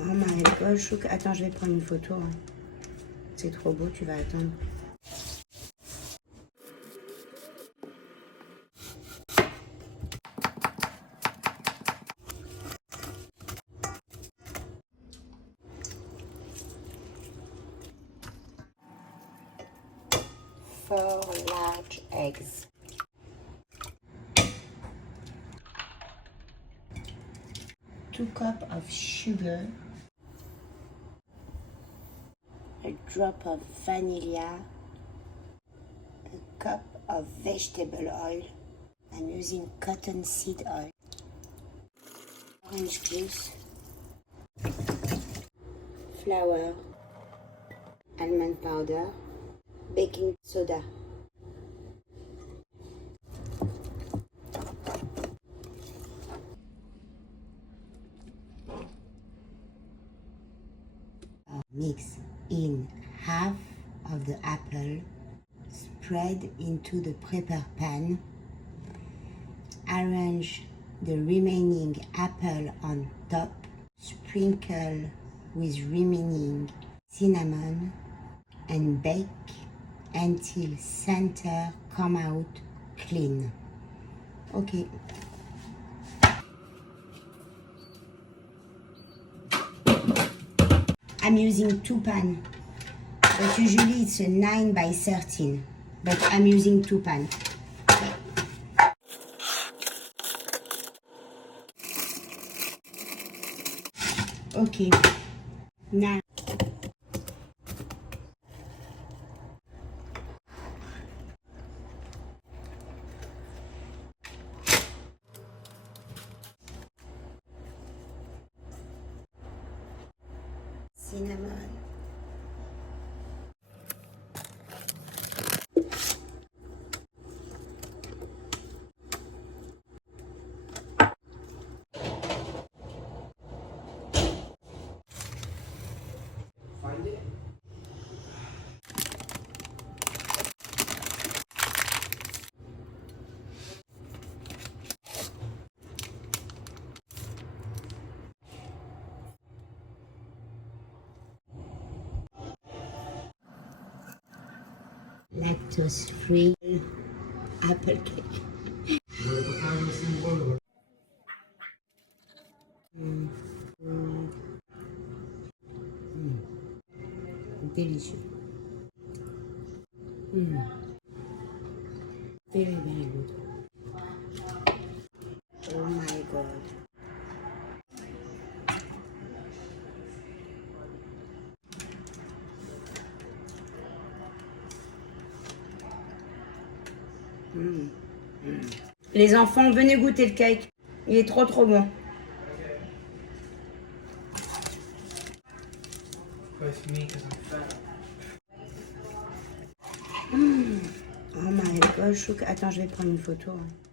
Oh my gosh, attends, je vais prendre une photo. Hein. C'est trop beau, tu vas attendre. Four large eggs. Two cups of sugar. A drop of vanilla. A cup of vegetable oil. I'm using cottonseed oil. Orange juice. Flour. Almond powder. Baking soda. Mix in half of the apple, spread into the prepper pan. Arrange the remaining apple on top. Sprinkle with remaining cinnamon and bake until center come out clean. Okay. I'm using 2 pans, but usually it's a 9 by 13, but I'm using 2 pans. Okay, now cinnamon, Find it. lactose free apple cake. Delicious. Very, very good. Oh my god. Les enfants, venez goûter le cake. Il est trop trop bon. Oh my gosh, attends, je vais prendre une photo. Hein.